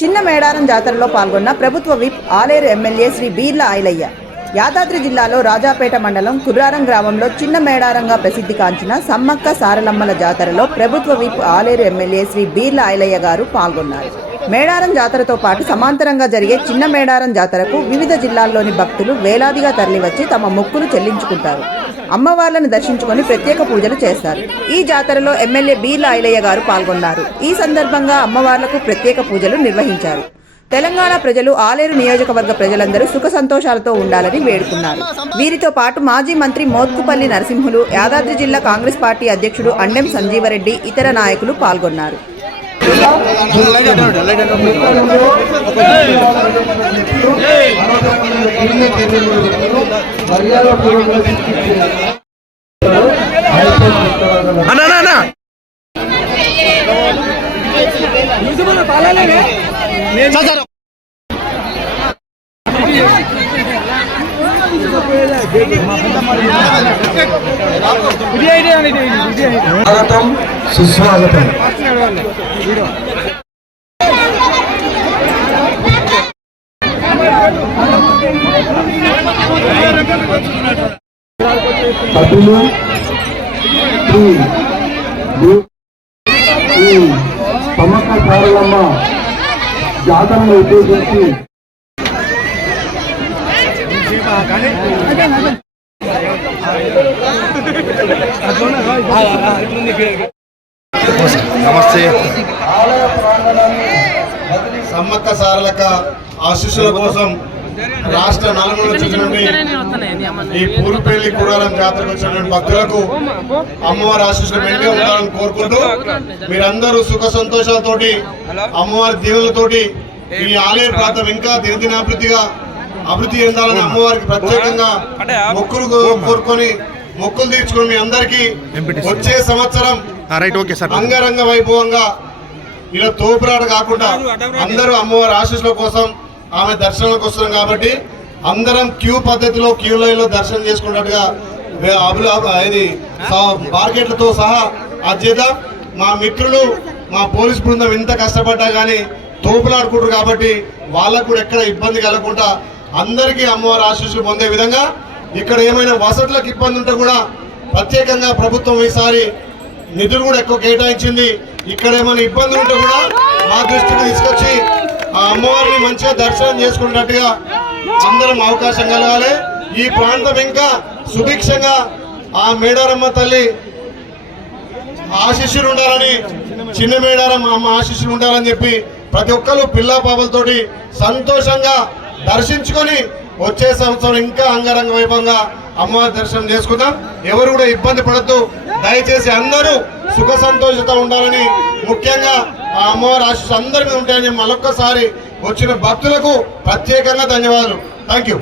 చిన్న మేడారం జాతరలో పాల్గొన్న ప్రభుత్వ విప్ ఆలేరు ఎమ్మెల్యే శ్రీ బీర్ల ఐలయ్య. యాదాద్రి జిల్లాలో రాజాపేట మండలం కుర్రారం గ్రామంలో చిన్న మేడారంగా ప్రసిద్ధిగాంచిన సమ్మక్క సారలమ్మల జాతరలో ప్రభుత్వ విప్ ఆలేరు ఎమ్మెల్యే శ్రీ బీర్ల ఐలయ్య గారు పాల్గొన్నారు. మేడారం జాతరతో పాటు సమాంతరంగా జరిగే చిన్న మేడారం జాతరకు వివిధ జిల్లాల్లోని భక్తులు వేలాదిగా తరలివచ్చి తమ మొక్కులు చెల్లించుకుంటారు. అమ్మవార్లను దర్శించుకొని ప్రత్యేక పూజలు చేస్తారు. ఈ జాతరలో ఎమ్మెల్యే బీర్ల ఐలయ్య గారు పాల్గొన్నారు. ఈ సందర్భంగా అమ్మవార్లకు ప్రత్యేక పూజలు నిర్వహించారు. తెలంగాణ ప్రజలు, ఆలేరు నియోజకవర్గ ప్రజలందరూ సుఖ సంతోషాలతో ఉండాలని వేడుకున్నారు. వీరితో పాటు మాజీ మంత్రి మోత్కుపల్లి నరసింహులు, యాదాద్రి జిల్లా కాంగ్రెస్ పార్టీ అధ్యక్షుడు అండెం సంజీవరెడ్డి, ఇతర నాయకులు పాల్గొన్నారు. స్వాగతం, సుస్వాగతం. సభ్యులు ఈ సమ్మక్క సారలమ్మ జాతరను ఉద్దేశించి నమస్తే. సమ్మక్క సారలక్క ఆశీస్సుల కోసం రాష్ట్ర నలుమూల నుండి ఈ పూరుపల్లి కుర్రారం జాతరకు వచ్చినటువంటి భక్తులకు అమ్మవారి ఆశీస్సులు మెండుగా ఉండాలని కోరుకుంటూ మీరందరూ సుఖ సంతోషాలతోటి అమ్మవారి దీవులతోటి ఈ ఆలయ ప్రాంతం ఇంకా దినదినాభివృద్ధిగా అభివృద్ధి చెందాలని అమ్మవారికి ప్రత్యేకంగా మొక్కులు కోరుకొని మొక్కులు తీర్చుకొని మీ అందరికీ వచ్చే సంవత్సరం అంగరంగ వైభవంగా ఇలా తోపురాట కాకుండా అందరూ అమ్మవారి ఆశీస్సుల కోసం ఆమె దర్శనాలకు వస్తున్నాం కాబట్టి అందరం క్యూ పద్ధతిలో క్యూ లైన్ లో దర్శనం చేసుకున్నట్టుగా ఇది మార్కెట్లతో సహా అధ్యత మా మిత్రులు, మా పోలీస్ బృందం ఇంత కష్టపడ్డా కానీ తోపులాడుకుంటారు కాబట్టి వాళ్ళకు కూడా ఎక్కడ ఇబ్బంది కలగకుండా అందరికీ అమ్మవారి ఆశీస్సులు పొందే విధంగా ఇక్కడ ఏమైనా వసతులకు ఇబ్బంది ఉంటే కూడా ప్రత్యేకంగా ప్రభుత్వం ఈసారి నిధులు కూడా ఎక్కువ కేటాయించింది. ఇక్కడ ఏమైనా ఇబ్బందులు ఉంటే కూడా మా దృష్టికి తీసుకొచ్చి ఆ అమ్మవారిని మంచిగా దర్శనం చేసుకున్నట్టుగా అందరం అవకాశం కలగాలి. ఈ ప్రాంతం ఇంకా సుభిక్షంగా ఆ మేడారమ్మ తల్లి ఆశీస్సులు ఉండాలని, చిన్న మేడారమ్మ అమ్మ ఆశీస్సులు ఉండాలని చెప్పి ప్రతి ఒక్కరు పిల్లా పాపలతోటి సంతోషంగా దర్శించుకొని వచ్చే సంవత్సరం ఇంకా అంగరంగ వైభవంగా అమ్మవారి దర్శనం చేసుకుందాం. ఎవరు కూడా ఇబ్బంది పడద్దు. దయచేసి అందరూ సుఖ సంతోషంతో ఉండాలని, ముఖ్యంగా ఆ అమ్మవారి ఆశీస్సులు అందరి మీద ఉంటాయని మరొక్కసారి వచ్చిన భక్తులకు ప్రత్యేకంగా ధన్యవాదాలు. Thank you.